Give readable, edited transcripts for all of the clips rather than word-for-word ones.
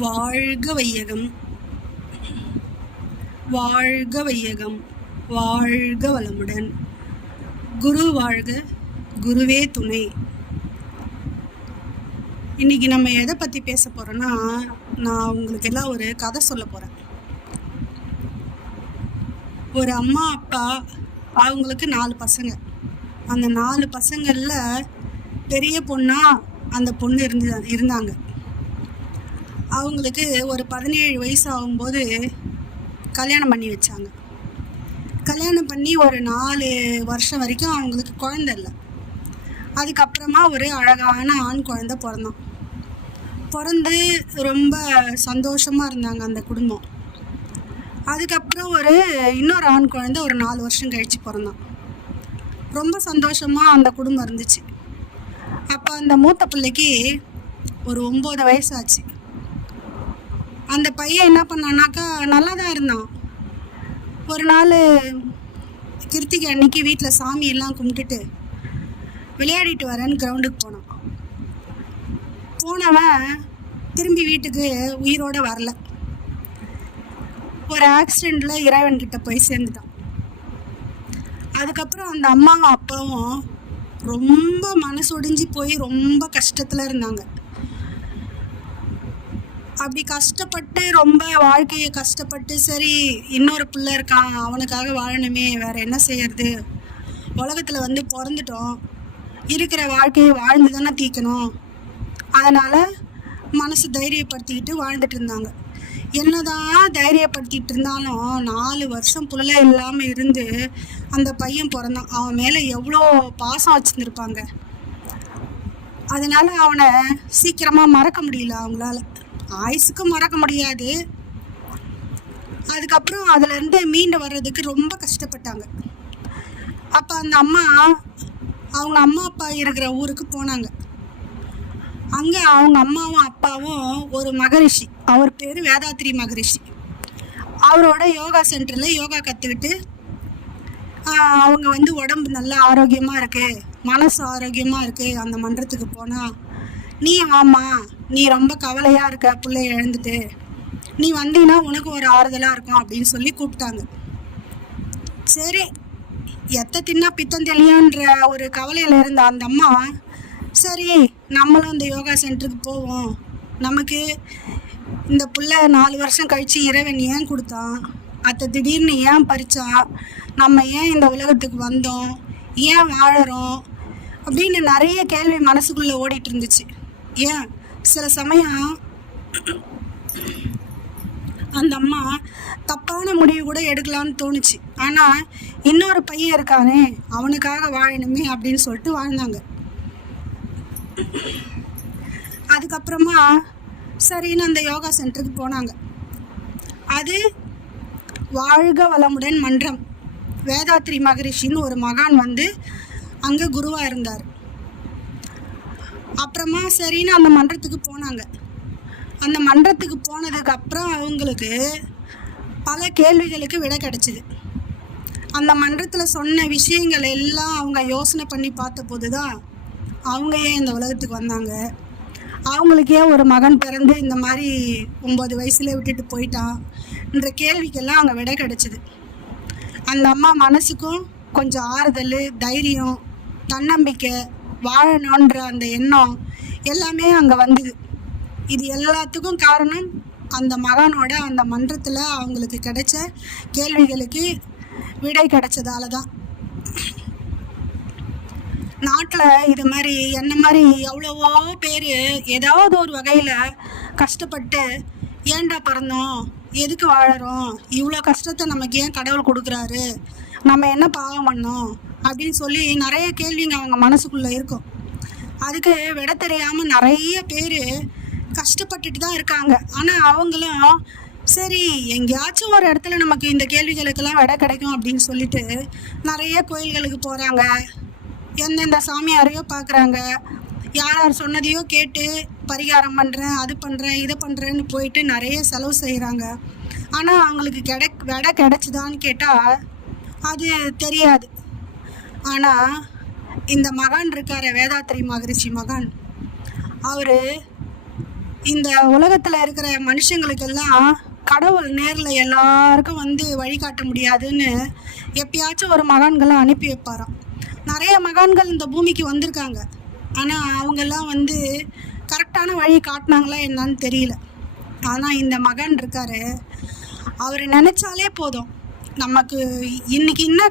வாழ்க வையகம், வாழ்க வையகம், வாழ்க வளமுடன். குரு வாழ்க, குருவே துணை. இன்னைக்கு நம்ம எதை பற்றி பேச போகிறோன்னா, நான் உங்களுக்கு எல்லாம் ஒரு கதை சொல்ல போகிறேன். ஒரு அம்மா அப்பா, அவங்களுக்கு 4 பசங்க. அந்த 4 பசங்களில் பெரிய பொண்ணாக அந்த பொண்ணு இருந்தாங்க. அவங்களுக்கு ஒரு 17 வயசு ஆகும்போது கல்யாணம் பண்ணி வச்சாங்க. கல்யாணம் பண்ணி ஒரு 4 வருஷம் வரைக்கும் அவங்களுக்கு குழந்தை இல்லை. அதுக்கப்புறமா ஒரு அழகான ஆண் குழந்தை பிறந்து ரொம்ப சந்தோஷமாக இருந்தாங்க அந்த குடும்பம். அதுக்கப்புறம் இன்னொரு ஆண் குழந்தை ஒரு 4 வருஷம் கழித்து பிறந்தான். ரொம்ப சந்தோஷமாக அந்த குடும்பம் இருந்துச்சு. அப்போ அந்த மூத்த பிள்ளைக்கு ஒரு 9 வயசு ஆச்சு. அந்த பையன் என்ன பண்ணான்னாக்கா, நல்லா தான் இருந்தான். ஒரு நாள் கிருத்திகை அன்னைக்கு வீட்டில் சாமியெல்லாம் கும்பிட்டுட்டு விளையாடிட்டு வரேன்னு கிரவுண்டுக்கு போனவன் திரும்பி வீட்டுக்கு உயிரோடு வரல. ஒரு ஆக்சிடெண்ட்டில் இறைவன்கிட்ட போய் சேர்ந்துட்டான். அதுக்கப்புறம் அந்த அம்மாவும் அப்பாவும் ரொம்ப மனசொடிஞ்சு போய் ரொம்ப கஷ்டத்தில் இருந்தாங்க. அப்படி கஷ்டப்பட்டு ரொம்ப வாழ்க்கையை கஷ்டப்பட்டு, சரி இன்னொரு பிள்ளை இருக்கான், அவனுக்காக வாழணுமே, வேறு என்ன செய்யறது, உலகத்தில் பிறந்துட்டோம், இருக்கிற வாழ்க்கையை வாழ்ந்து தானே தீக்கணும், அதனால் மனசு தைரியப்படுத்திக்கிட்டு வாழ்ந்துட்டு இருந்தாங்க. என்னதான் தைரியப்படுத்திகிட்டு இருந்தாலும் 4 வருஷம் பிள்ளை இல்லாமல் இருந்து அந்த பையன் பிறந்தான். அவன் மேலே எவ்வளோ பாசம் வச்சுருந்துருப்பாங்க. அதனால் அவனை சீக்கிரமாக மறக்க முடியல அவங்களால. ஆயுசுக்கும் மறக்க முடியாது. அதுக்கப்புறம் அதுலேருந்து மீண்டு வர்றதுக்கு ரொம்ப கஷ்டப்பட்டாங்க. அப்போ அந்த அம்மா அவங்க அம்மா அப்பா இருக்கிற ஊருக்கு போனாங்க. அங்கே அவங்க அம்மாவும் அப்பாவும் ஒரு மகரிஷி, அவர் பேர் வேதாத்ரி மகரிஷி, அவரோட யோகா சென்டரில் யோகா கற்றுக்கிட்டு அவங்க உடம்பு நல்லா ஆரோக்கியமாக இருக்குது, மனசு ஆரோக்கியமாக இருக்குது, அந்த மன்றத்துக்கு போனால் நீ ஆமா, நீ ரொம்ப கவலையாக இருக்க, பிள்ளைய எழுந்துட்டு நீ வந்தீங்கன்னா உனக்கு ஒரு ஆறுதலாக இருக்கும் அப்படின்னு சொல்லி கூப்பிட்டாங்க. சரி, எத்த தின்னா பித்தம் தெளியன்ற ஒரு கவலையில் இருந்த அந்த அம்மா, சரி நம்மளும் இந்த யோகா சென்டருக்கு போவோம், நமக்கு இந்த பிள்ளை 4 வருஷம் கழித்து இறைவன் ஏன் கொடுத்தான், அத்தை திடீர்னு ஏன் பறிச்சான், நம்ம ஏன் இந்த உலகத்துக்கு வந்தோம், ஏன் வாழறோம் அப்படின்னு நிறைய கேள்வி மனசுக்குள்ளே ஓடிட்டு இருந்துச்சு. ஏன் சில சமயம் அந்த அம்மா தப்பான முடிவு கூட எடுக்கலான்னு தோணுச்சு. ஆனால் இன்னொரு பையன் இருக்கானே, அவனுக்காக வாழணுமே அப்படின்னு சொல்லிட்டு வாழ்ந்தாங்க. அதுக்கப்புறமா சரின்னு அந்த யோகா சென்டருக்கு போனாங்க. அது வாழ்க வளமுடன் மன்றம். வேதாத்ரி மகரிஷின்னு ஒரு மகான் அங்கே குருவாக இருந்தார். அப்புறமா சரின்னு அந்த மன்றத்துக்கு போனாங்க. அந்த மன்றத்துக்கு போனதுக்கு அப்புறம் அவங்களுக்கு பல கேள்விகளுக்கு விடை கிடச்சிது. அந்த மன்றத்தில் சொன்ன விஷயங்கள் எல்லாம் அவங்க யோசனை பண்ணி பார்த்தபோது தான், அவங்க ஏன் இந்த உலகத்துக்கு வந்தாங்க, அவங்களுக்கே ஒரு மகன் பிறந்து இந்த மாதிரி 9 வயசுல விட்டுட்டு போயிட்டான் என்ற கேள்விக்கெல்லாம் அவங்க விடை கிடச்சிது. அந்த அம்மா மனசுக்கும் கொஞ்சம் ஆறுதல், தைரியம், தன்னம்பிக்கை, வாழணுன்ற அந்த எண்ணம் எல்லாமே அங்கே வந்தது. இது எல்லாத்துக்கும் காரணம் அந்த மகானோட அந்த மன்றத்தில் அவங்களுக்கு கிடைச்ச கேள்விகளுக்கு விடை கிடைச்சதால தான். நாட்டில் இது மாதிரி என்ன மாதிரி எவ்வளவோ பேர் ஏதாவது ஒரு வகையில் கஷ்டப்பட்டு ஏன்டா பிறந்தோம், எதுக்கு வாழறோம், இவ்வளோ கஷ்டத்தை நமக்கு ஏன் கடவுள் கொடுக்குறாரு, நம்ம என்ன பாவம் பண்ணோம் அப்படின்னு சொல்லி நிறைய கேள்விங்க அவங்க மனசுக்குள்ளே இருக்கும். அதுக்கு விட தெரியாமல் நிறைய பேர் கஷ்டப்பட்டுட்டு தான் இருக்காங்க. ஆனால் அவங்களும் சரி எங்கேயாச்சும் ஒரு இடத்துல நமக்கு இந்த கேள்விகளுக்கெல்லாம் விடை கிடைக்கும் அப்படின்னு சொல்லிட்டு நிறைய கோயில்களுக்கு போகிறாங்க, எந்தெந்த சாமியாரையோ பார்க்குறாங்க, யார் சொன்னதையோ கேட்டு பரிகாரம் பண்ணுறேன், அது பண்ணுறேன், இதை பண்ணுறேன்னு போயிட்டு நிறைய செலவு செய்கிறாங்க. ஆனால் அவங்களுக்கு விடை கிடைச்சிதான்னு கேட்டால் அது தெரியாது. ஆனால் இந்த மகான் இருக்கார வேதாத்ரி மகரிஷி மகான், அவர் இந்த உலகத்தில் இருக்கிற மனுஷங்களுக்கெல்லாம் கடவுள் நேரில் எல்லாருக்கும் வந்து வழிகாட்ட முடியாதுன்னு எப்பயாச்சும் ஒரு மகான்களை அனுப்பி வைப்பாராம். நிறைய மகான்கள் இந்த பூமிக்கு வந்திருக்காங்க. ஆனால் அவங்கெல்லாம் வந்து கரெக்டான வழி காட்டினாங்களா என்னன்னு தெரியல. ஆனால் இந்த மகான் இருக்கார், அவர் நினச்சாலே போதும் நமக்கு இன்னைக்கு என்ன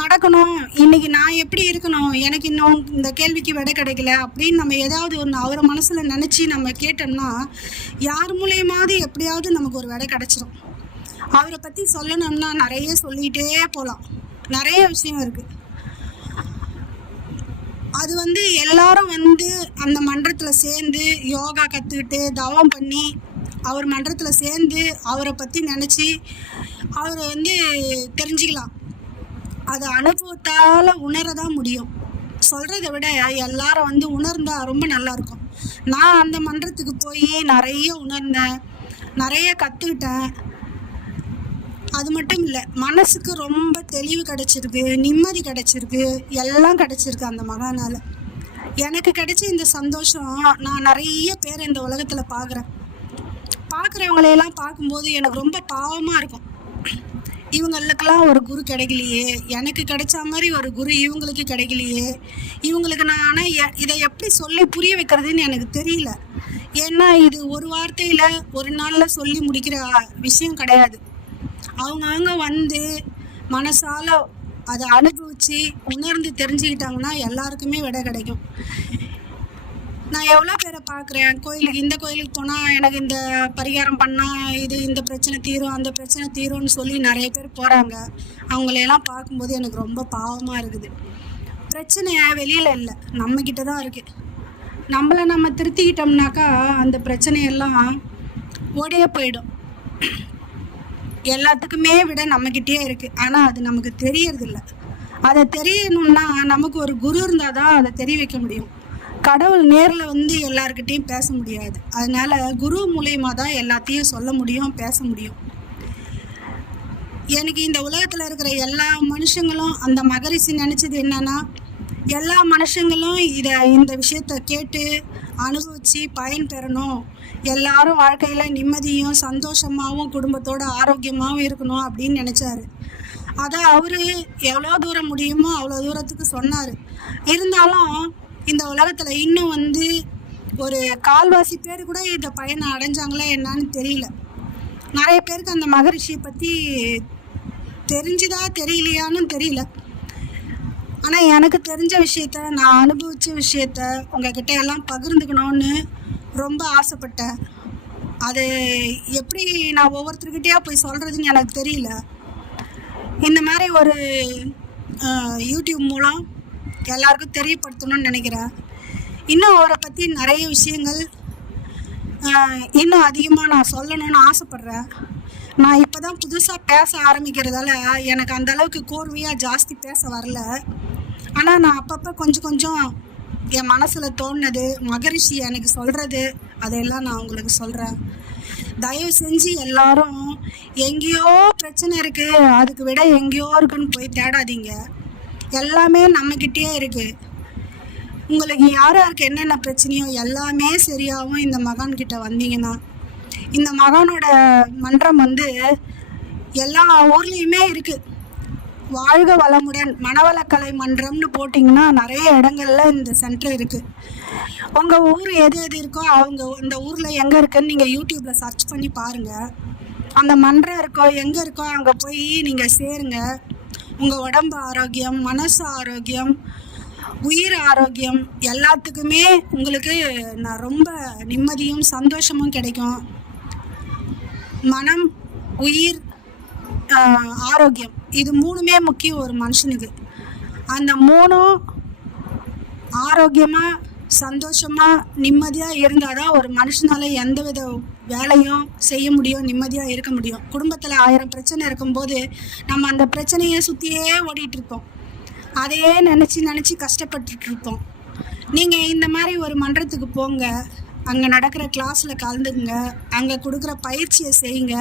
நடக்கணும், இன்னைக்கு நான் எப்படி இருக்கணும், எனக்கு இன்னும் இந்த கேள்விக்கு விடை கிடைக்கல அப்படின்னு நம்ம ஏதாவது ஒன்று அவரை மனசில் நினச்சி நம்ம கேட்டோம்னா யார் மூலியமாவது எப்படியாவது நமக்கு ஒரு விடை கிடச்சிரும். அவரை பற்றி சொல்லணும்னா நிறைய சொல்லிகிட்டே போகலாம், நிறைய விஷயம் இருக்குது. அது வந்து எல்லாரும் வந்து அந்த மன்றத்தில் சேர்ந்து யோகா கற்றுக்கிட்டு தவம் பண்ணி அவர் மன்றத்தில் சேர்ந்து அவரை பற்றி நினச்சி அவரை வந்து தெரிஞ்சுக்கலாம். அது அனுபவத்தால் உணரதான் முடியும். சொல்கிறத விட எல்லாரும் வந்து உணர்ந்தா ரொம்ப நல்லாயிருக்கும். நான் அந்த மன்றத்துக்கு போய் நிறைய உணர்ந்தேன், நிறைய கற்றுக்கிட்டேன். அது மட்டும் இல்லை, மனசுக்கு ரொம்ப தெளிவு கிடச்சிருக்கு, நிம்மதி கிடச்சிருக்கு, எல்லாம் கிடச்சிருக்கு அந்த மகானால். எனக்கு கிடைச்ச இந்த சந்தோஷம் நான் நிறைய பேர் இந்த உலகத்தில் பார்க்குறவங்களையெல்லாம் பார்க்கும்போது எனக்கு ரொம்ப பாவமாக இருக்கும். இவங்களுக்கெல்லாம் ஒரு குரு கிடைக்கலையே, எனக்கு கிடைச்ச மாதிரி ஒரு குரு இவங்களுக்கு கிடைக்கலையே, இவங்களுக்கு நான் ஆனால் இதை எப்படி சொல்லி புரிய வைக்கிறதுன்னு எனக்கு தெரியல. ஏன்னா இது ஒரு வார்த்தையில் ஒரு நாளில் சொல்லி முடிக்கிற விஷயம் கிடையாது. அவங்கவுங்க வந்து மனசால் அதை அனுபவித்து உணர்ந்து தெரிஞ்சுக்கிட்டாங்கன்னா எல்லாருக்குமே விடை கிடைக்கும். நான் எவ்வளோ பேரை பார்க்குறேன், இந்த கோயிலுக்கு போனால் எனக்கு இந்த பரிகாரம் பண்ணால் இந்த பிரச்சனை தீரும், அந்த பிரச்சனை தீரும்னு சொல்லி நிறைய பேர் போகிறாங்க. அவங்களையெல்லாம் பார்க்கும்போது எனக்கு ரொம்ப பாவமாக இருக்குது. பிரச்சனை வெளியில் இல்லை, நம்மக்கிட்ட தான் இருக்குது. நம்மளை நம்ம திருத்திக்கிட்டோம்னாக்கா அந்த பிரச்சனையெல்லாம் ஓடியே போயிடும். எல்லாத்துக்குமே விட நம்மக்கிட்டே இருக்குது, ஆனால் அது நமக்கு தெரியறதில்ல. அதை தெரியணும்னா நமக்கு ஒரு குரு இருந்தால் தான் அதை தெரிய வைக்க முடியும். கடவுள் நேரில் வந்து எல்லாருக்கிட்டையும் பேச முடியாது. அதனால் குரு மூலயமா தான் எல்லாத்தையும் சொல்ல முடியும், பேச முடியும். எனக்கு இந்த உலகத்தில் இருக்கிற எல்லா மனுஷங்களும் அந்த மகரிஷி நினச்சது என்னன்னா, எல்லா மனுஷங்களும் இந்த விஷயத்தை கேட்டு அனுபவித்து பயன் பெறணும், எல்லாரும் வாழ்க்கையில் நிம்மதியும் சந்தோஷமாகவும் குடும்பத்தோட ஆரோக்கியமாகவும் இருக்கணும் அப்படின்னு நினச்சாரு. அதை அவர் எவ்வளோ தூரம் முடியுமோ அவ்வளோ தூரத்துக்கு சொன்னார். இருந்தாலும் இந்த உலகத்தில் இன்னும் வந்து ஒரு கால்வாசி பேர் கூட இந்த பயனை அடைஞ்சாங்களா என்னான்னு தெரியல. நிறைய பேருக்கு அந்த மகரிஷியை பற்றி தெரிஞ்சுதா தெரியலையான்னு தெரியல. ஆனால் எனக்கு தெரிஞ்ச விஷயத்த, நான் அனுபவித்த விஷயத்த உங்ககிட்ட எல்லாம் பகிர்ந்துக்கணும்னு ரொம்ப ஆசைப்பட்டேன். அது எப்படி நான் ஒவ்வொருத்தருக்கிட்டேயா போய் சொல்கிறதுன்னு எனக்கு தெரியல. இந்த மாதிரி ஒரு யூடியூப் மூலம் எல்லாருக்கும் தெரியப்படுத்தணும்னு நினைக்கிறேன். இன்னும் அவரை பற்றி நிறைய விஷயங்கள் இன்னும் அதிகமாக நான் சொல்லணும்னு ஆசைப்பட்றேன். நான் இப்போ தான் புதுசாக பேச ஆரம்பிக்கிறதால எனக்கு அந்தளவுக்கு கோர்வையாக ஜாஸ்தி பேச வரல. ஆனால் நான் அப்பப்போ கொஞ்சம் கொஞ்சம் என் மனசில் தோணுனது, மகரிஷி எனக்கு சொல்கிறது, அதையெல்லாம் நான் உங்களுக்கு சொல்கிறேன். தயவு செஞ்சு எல்லாரும் எங்கேயோ பிரச்சனை இருக்குது, அதுக்கு விட எங்கேயோ இருக்குன்னு போய் தேடாதீங்க. எல்லாமே நம்மக்கிட்டே இருக்குது. உங்களுக்கு யாருக்கு என்னென்ன பிரச்சனையோ எல்லாமே சரியாகவும் இந்த மகான்கிட்ட வந்தீங்கன்னா, இந்த மகானோட மன்றம் வந்து எல்லா ஊர்லேயுமே இருக்குது. வாழ்க வளமுடன் மனவளக்கலை மன்றம்னு போட்டிங்கன்னா நிறைய இடங்கள்ல இந்த சென்டர் இருக்குது. உங்கள் ஊர் எது எது இருக்கோ அந்த ஊரில் எங்கே இருக்குன்னு நீங்கள் யூடியூப்பில் சர்ச் பண்ணி பாருங்கள். அந்த மன்றம் இருக்கோ எங்கே இருக்கோ அங்கே போய் நீங்கள் சேருங்க. உங்கள் உடம்பு ஆரோக்கியம், மனசு ஆரோக்கியம், உயிர் ஆரோக்கியம் எல்லாத்துக்குமே உங்களுக்கு நான் ரொம்ப நிம்மதியும் சந்தோஷமும் கிடைக்கும். மனம், உயிர், ஆரோக்கியம், இது மூணுமே முக்கியம் ஒரு மனுஷனுக்கு. அந்த மூணும் ஆரோக்கியமாக சந்தோஷமாக நிம்மதியாக இருந்தால் தான் ஒரு மனுஷனால் எந்தவித வேலையும் செய்ய முடியும், நிம்மதியாக இருக்க முடியும். குடும்பத்தில் 1000 பிரச்சனை இருக்கும்போது நம்ம அந்த பிரச்சனையை சுற்றியே ஓடிட்டுருப்போம், அதையே நினச்சி கஷ்டப்பட்டுருப்போம். நீங்கள் இந்த மாதிரி ஒரு மன்றத்துக்கு போங்க, அங்கே நடக்கிற கிளாஸில் கலந்துக்குங்க, அங்கே கொடுக்குற பயிற்சியை செய்யுங்க,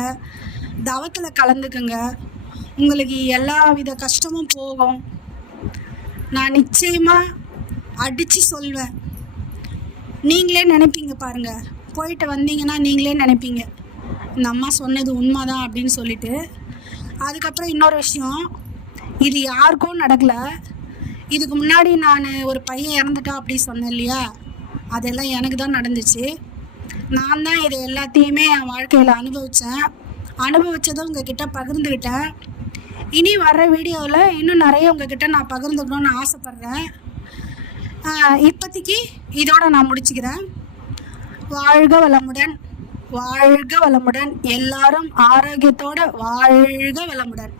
தவத்தில் கலந்துக்குங்க. உங்களுக்கு எல்லா வித கஷ்டமும் போகும். நான் நிச்சயமாக அடித்து சொல்வேன். நீங்களே நினைப்பீங்க பாருங்கள், போயிட்டு வந்தீங்கன்னா நீங்களே நினைப்பீங்க இந்த அம்மா சொன்னது உண்மைதான் அப்படின்னு சொல்லிட்டு. அதுக்கப்புறம் இன்னொரு விஷயம், இது யாருக்கும் நடக்கலை. இதுக்கு முன்னாடி நான் ஒரு பையன் இறந்துட்டா அப்படி சொன்னேன் இல்லையா, அதெல்லாம் எனக்கு தான் நடந்துச்சு. நான் தான் இதை எல்லாத்தையுமே என் வாழ்க்கையில் அனுபவித்ததும் உங்ககிட்ட பகிர்ந்துக்கிட்டேன். இனி வர்ற வீடியோவில் இன்னும் நிறைய உங்ககிட்ட நான் பகிர்ந்துக்கணும்னு ஆசைப்பட்றேன். இப்போதைக்கு இதோட நான் முடிச்சுக்கிறேன். வாழ்க வளமுடன், வாழ்க வளமுடன், எல்லாரும் ஆரோக்கியத்தோட வாழ்க வளமுடன்.